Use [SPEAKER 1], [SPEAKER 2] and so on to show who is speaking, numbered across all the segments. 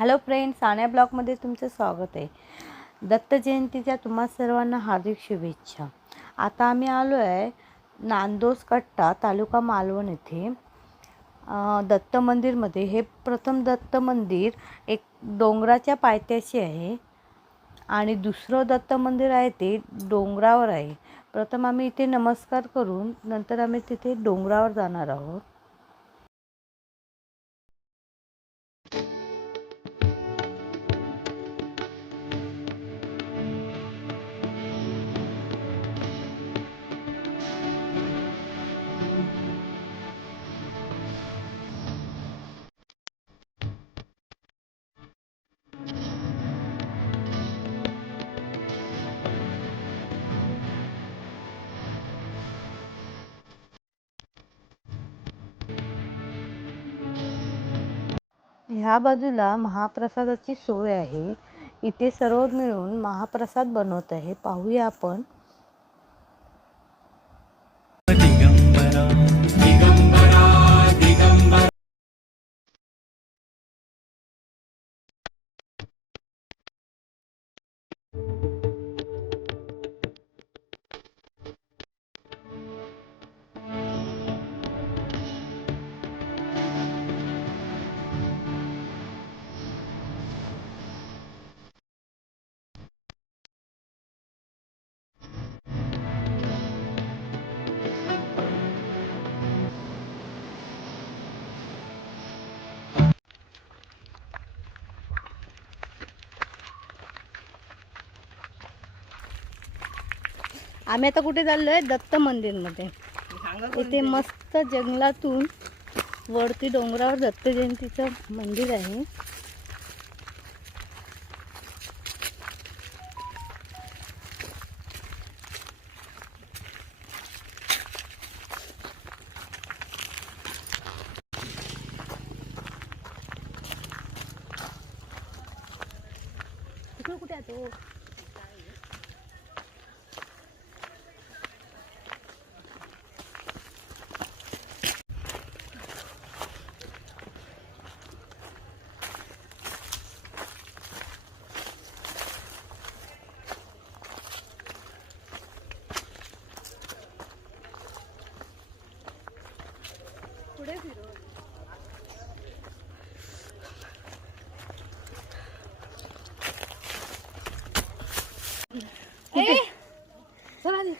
[SPEAKER 1] Hello friend साण्या ब्लॉगमध्ये तुमचं स्वागत आहे. दत्त जयंतीच्या तुम्हा सर्वांना हार्दिक शुभेच्छा. आता आम्ही आलो आहे नांदोस कट्टा तालुका मालवण येथे. दत्त मंदिरमध्ये. हे प्रथम दत्त मंदिर एक डोंगराच्या पायथ्याशी आहे आणि दुसरं दत्त मंदिर आहे ते डोंगरावर आहे. प्रथम आम्ही इथे नमस्कार करून नंतर आम्ही तिथे डोंगरावर जाणार आहोत. ह्या बाजूला महाप्रसादाची सोय आहे. इथे सर्व मिळून महाप्रसाद बनवत आहे. पाहूया आपण. आम्ही आता कुठे चाललो आहे दत्त मंदिरमध्ये. इथे मस्त जंगलातून वरती डोंगरावर दत्त जयंतीचं मंदिर आहे इकडं कुठे आहे तो पुढे फिरव कुठे चला दे.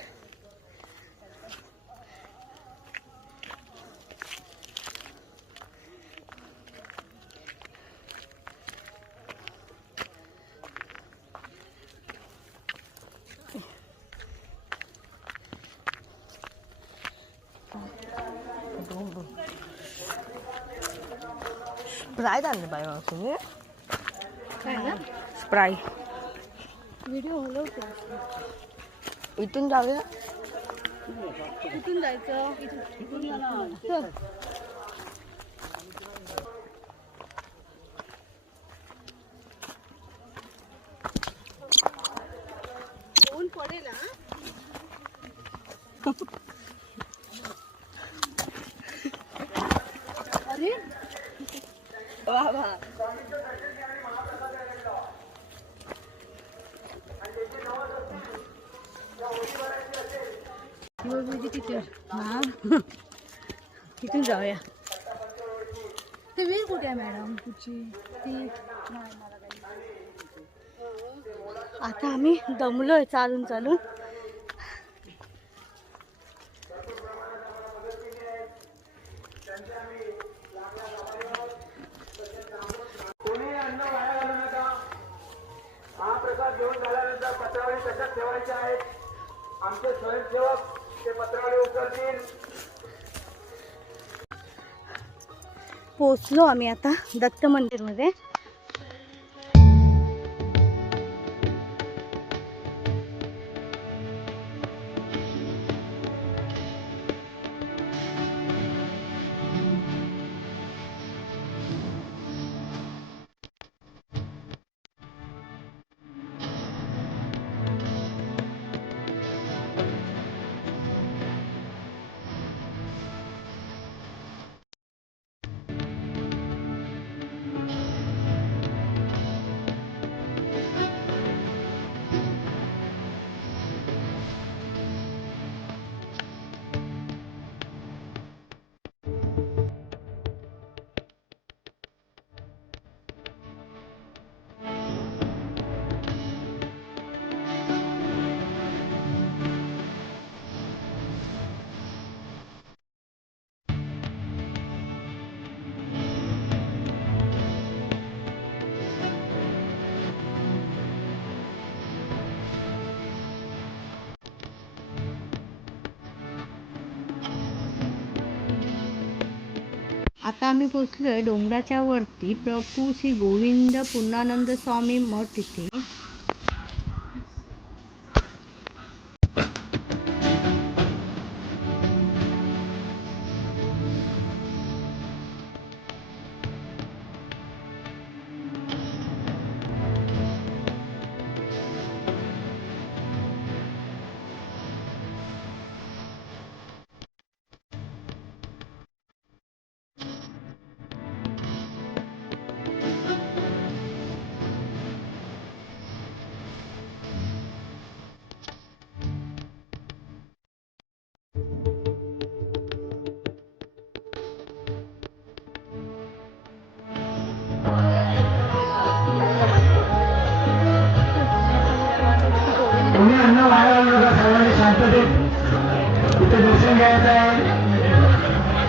[SPEAKER 2] स्प्राईट आणले पाहिजे तुम्ही.
[SPEAKER 1] काय ना?
[SPEAKER 2] स्प्राईट
[SPEAKER 1] व्हिडिओ हलवतो.
[SPEAKER 2] इथून जाऊया.
[SPEAKER 1] कुठून जायचं. चल. ऊन पडेल हा अरे हा तिथून जाऊया. ते वीर कुठे आहे मॅडम? तुझी ती आता आम्ही दमलोय चालून चालून.
[SPEAKER 3] आमचे स्वयंसेवक
[SPEAKER 1] पोचलो आम्ही आता दत्त मंदिरमध्ये. आता आम्ही पोचलोय डोंगराच्या वरती. प्रभू श्री गोविंद पूर्णानंद स्वामी मठ तिथे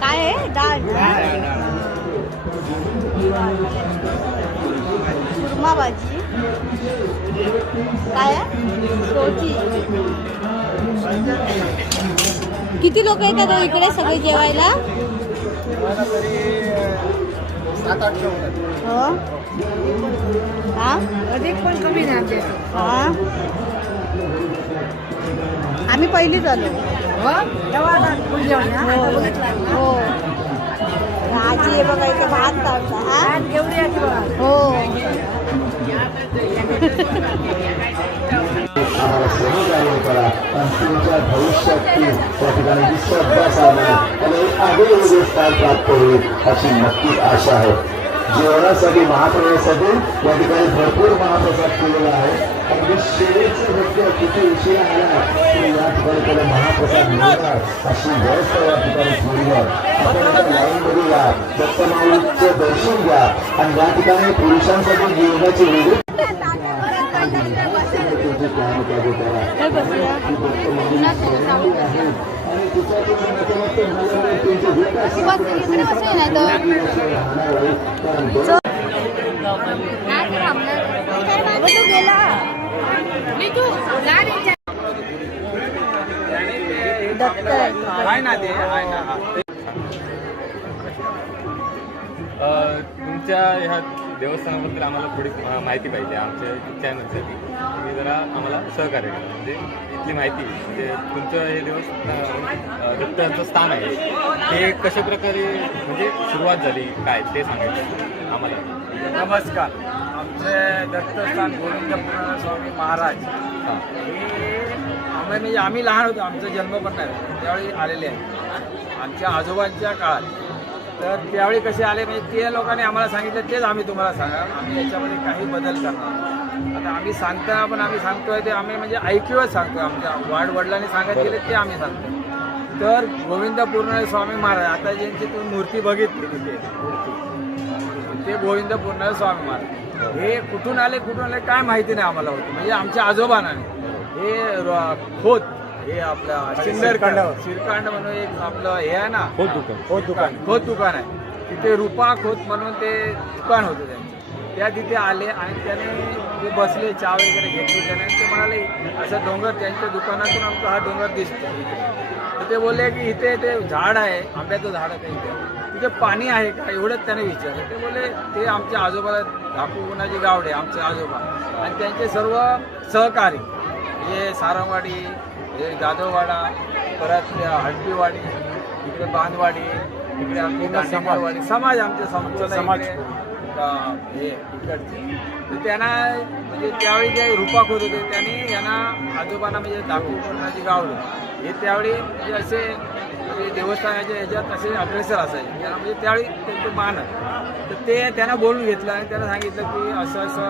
[SPEAKER 1] काय आहे? डाळ. भाजी. काय आहे? किती लोक येतात हो इकडे सगळे जेवायला? हो. हा?
[SPEAKER 2] अधिक पण कमी इथं.
[SPEAKER 1] हा? आम्ही पहिलीच आलो
[SPEAKER 2] हो? हो.
[SPEAKER 1] आजी बघा इथे भात हो
[SPEAKER 4] भविष्यातील प्राप्त होईल अशी नक्की आशा आहे जेवणासाठी महाप्रसादासाठी या ठिकाणी भरपूर महाप्रसाद केलेला आहे अगदी शेवटचं व्यक्ती किती उशिरा आला तरी या ठिकाणी त्याला महाप्रसाद मिळणार अशी व्यवस्था या ठिकाणी केली आहे आपण त्या लाईनमध्ये या दत्तमाऊलीचं दर्शन घ्या आणि या ठिकाणी पुरुषांसाठी जेवणाची वेगळी तुमचे
[SPEAKER 5] तुमच्या ह्या देवस्थानाबद्दल आम्हाला थोडी माहिती पाहिजे आमच्या चॅनलसाठी तुम्ही जरा आम्हाला सहकार्य करा. म्हणजे इथली माहिती म्हणजे तुमचं हे देवस्थान अ, दत्ताचं स्थान आहे. ते कशा प्रकारे म्हणजे सुरुवात झाली काय ते सांगायचं आम्हाला.
[SPEAKER 6] नमस्कार. आमचे दत्तस्थान गोविंद पुराण स्वामी महाराज.
[SPEAKER 5] हे
[SPEAKER 6] आम्ही म्हणजे आम्ही लहान होतो आमचा जन्म पण नाही. त्यावेळी आलेले आहे. आमच्या आजोबांच्या काळात. तर त्यावेळी कसे आले म्हणजे ते लोकांनी आम्हाला सांगितलं तेच आम्ही तुम्हाला सांगा. आम्ही याच्यामध्ये काही बदल करणार आता आम्ही सांगताना पण आम्ही सांगतोय ते आम्ही म्हणजे ऐकूच सांगतोय. आमच्या वाढ वडिलांनी सांगत गेले ते आम्ही सांगतो तर गोविंद पूर्ण स्वामी महाराज आता ज्यांची तुम्ही मूर्ती बघितली तिथे. मूर्ती ते गोविंद पूर्ण स्वामी महाराज. हे कुठून आले कुठून आले काय माहिती नाही आम्हाला होतं. म्हणजे आमच्या आजोबांना हे खोत हे आपलं शिंदरकांड शिरकांड म्हणून एक आपलं हे आहे ना
[SPEAKER 5] खूप दुकान.
[SPEAKER 6] खोत दुकान खोत दुकान आहे. तिथे रुपा खोत म्हणून ते दुकान होतं त्यांचं. त्या तिथे आले आणि त्याने ते बसले चहा वगैरे घेतली. त्याने ते म्हणाले असं डोंगर त्यांच्या दुकानातून आमचा हा डोंगर दिसतो. तर ते बोलले की इथे ते झाड आहे आंब्याचं झाड आहे इथे. तिथे पाणी आहे का? एवढंच त्याने विचारलं. ते बोलले ते आमच्या आजोबाला धाकू गुणाची गावडे आमचे आजोबा. आणि त्यांचे सर्व सहकारी हे सारंगवाडी हे जाधववाडा परत हडपीवाडी इकडे बांधवाडी इकडे आमची गांधीवाडी समाज. आमचे समाज हे इकडचे. तर त्यांना म्हणजे त्यावेळी जे रूपाक होत होते त्यांनी यांना आजोबांना म्हणजे दाखवू करण्याची गावलं हे त्यावेळी म्हणजे असे देवस्थानाच्या ह्याच्यात असे अग्रेसर असायचे. त्यांना म्हणजे त्यावेळी त्यांचं मान तर ते त्यांना बोलून घेतलं आणि त्यांना सांगितलं की असं असं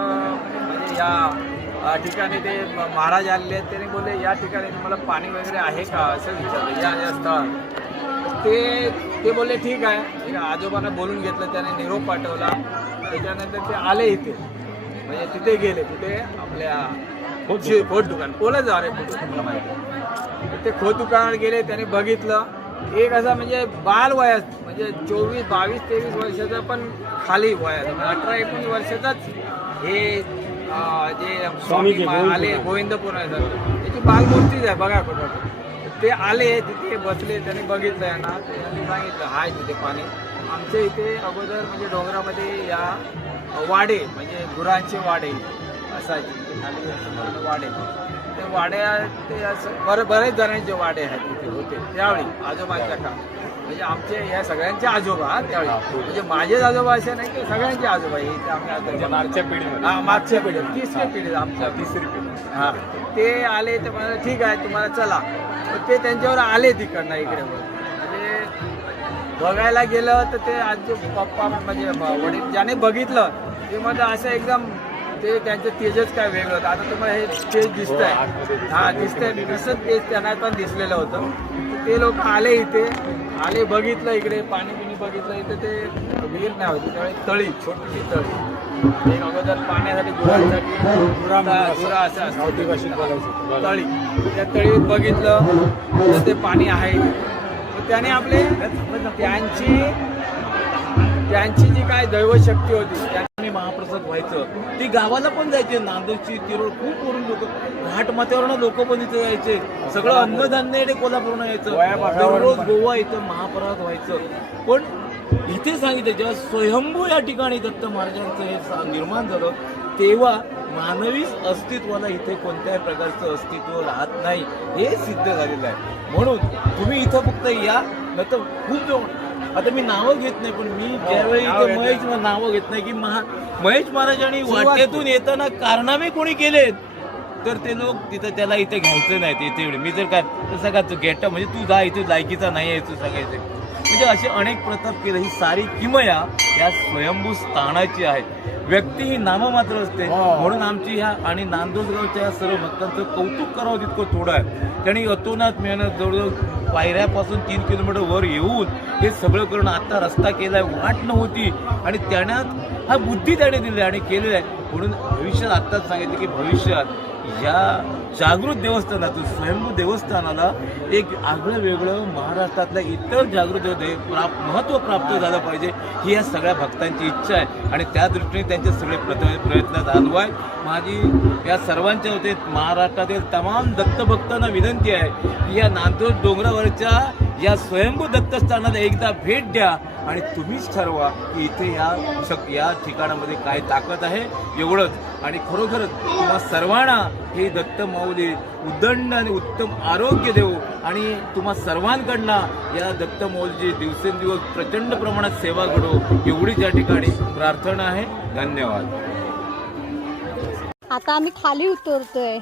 [SPEAKER 6] म्हणजे या ठिकाणी ते महाराज आलेले आहेत. त्याने बोलले या ठिकाणी तुम्हाला पाणी वगैरे आहे का? असं विचारलं. या या स्थळ ते ते बोलले ठीक आहे. आजोबांना बोलून घेतलं. त्याने निरोप पाठवला. त्याच्यानंतर ते आले इथे. म्हणजे तिथे गेले. कुठे आपल्या पोट खोट दुकान. कोलच अरे खोट तुम्हाला माहिती ते खोत गेले त्याने बघितलं. एक असा म्हणजे बाल वयात म्हणजे चोवीस बावीस तेवीस वर्षाचा पण खाली वयात अठरा एकोणीस वर्षाचाच हे जे स्वामी आले गोविंदपूर त्याची बालमूर्तीच आहे बघा कुठं. ते आले तिथे बसले त्यांनी बघितलं यांना. त्यांनी सांगितलं हाय तिथे पाणी. आमच्या इथे अगोदर म्हणजे डोंगरामध्ये या वाडे म्हणजे गुरांचे वाडे असायचे. खाली वाडे. ते वाड्या ते असं बरं बरेच जणांचे वाडे आहेत तिथे होते. त्यावेळी आजोबांच्या का म्हणजे आमचे या सगळ्यांचे आजोबा त्यावेळी. म्हणजे माझेच आजोबा असे नाही की सगळ्यांचे आजोबा हे आमच्या आजोबा
[SPEAKER 5] मागच्या पिढीमध्ये.
[SPEAKER 6] हा मागच्या पिढी तिसऱ्या पिढी आमच्या तिसरी पिढी. हा. ते आले ते म्हणाले ठीक आहे तुम्हाला चला. ते त्यांच्यावर आले तिकडनं इकडे. म्हणजे बघायला गेलं तर ते आजचे पप्पा म्हणजे वडील ज्याने बघितलं ते म्हणजे असं एकदम ते त्यांचं तेजच काय वेगळं होतं. आता तुम्हाला हे तेज दिसतंय. हा दिसतंय. तसंच तेज त्यांना पण दिसलेलं होतं. ते लोक आले इथे. आले बघितलं इकडे. पाणी बिणी बघितलं. इथे ते विहीर नाही होती. त्यावेळी तळी छोटीशी तळी. एक अगोदर पाण्यासाठी गुरांसाठी गुरा असं असतं. तळी. त्या तळीत बघितलं. तर ते पाणी आहे. त्याने आपले त्यांची त्यांची जी काय दैवशक्ती होती त्या
[SPEAKER 7] आणि महाप्रसाद व्हायचं. ती गावाला पण जायचे. नांदेडची तिरोड खूप वरून लोक घाट माथ्यावरनं लोक पण इथे यायचे सगळं अन्नधान्य इथे कोल्हापूरनं यायचं. दररोज गोवा इथं महाप्रसाद व्हायचं. पण इथे सांगितलं जेव्हा स्वयंभू या ठिकाणी दत्त महाराजांचं हे निर्माण झालं तेव्हा मानवी अस्तित्वाला इथे कोणत्याही प्रकारचं अस्तित्व राहत नाही. हे सिद्ध झालेलं आहे. म्हणून तुम्ही इथं फक्त या न तर खूप आता मी नावं घेत नाही पण मी ज्यावेळी इथे महेश नावं घेत नाही की महा महेश महाराजांनी वाटेतून येताना कारनामे कोणी केलेत? तर ते लोक तिथं त्याला इथे घ्यायचं नाही ते इथे मी जर काय तसं का तू गेट म्हणजे तू जा इथे लायकीचा नाही आहे तू सांगायचं म्हणजे असे अनेक प्रताप केले ही सारी किमया या स्वयंभू स्थानाची आहे व्यक्ती ही नाममात्र असते. म्हणून आमची ह्या आणि नांदोदगावच्या सर्व भक्तांचं कौतुक करावं तितकं थोडं आहे. त्यांनी अतोनात मेहनत जवळजवळ पायऱ्यापासून तीन किलोमीटर वर येऊन हे सगळं करून आता रस्ता केला आहे वाट नव्हती आणि त्यानं हा बुद्धी त्याने दिली आणि केलेला आहे. म्हणून भविष्यात आत्ताच सांगितलं की भविष्यात या जागृत देवस्थानातून स्वयंभू देवस्थानाला एक आगळं वेगळं महाराष्ट्रातल्या इतर जागृत प्राप्त महत्त्व प्राप्त झालं पाहिजे ही या सगळ्या भक्तांची इच्छा आहे. आणि त्या दृष्टीने त्यांचे सगळे प्रथ- प्रयत्न चालू आहे माझी या सर्वांच्या होते महाराष्ट्रातील तमाम दत्तभक्तांना विनंती आहे की या नांदोद डोंगरावरच्या या स्वयंभू दत्तस्थानाला एकदा भेट द्या आणि तुम्हीच ठरवा की इथे या शक या ठिकाणामध्ये काय ताकद आहे. एवढंच. आणि खरोखरच तुम्हा सर्वांना हे दत्त माऊली उदंड आणि उत्तम आरोग्य देऊ आणि तुम्हा सर्वांकडनं या दत्त माऊलीची दिवसेंदिवस प्रचंड प्रमाणात सेवा घडो एवढीच या ठिकाणी प्रार्थना आहे. धन्यवाद.
[SPEAKER 1] आता आम्ही खाली उतरतोय.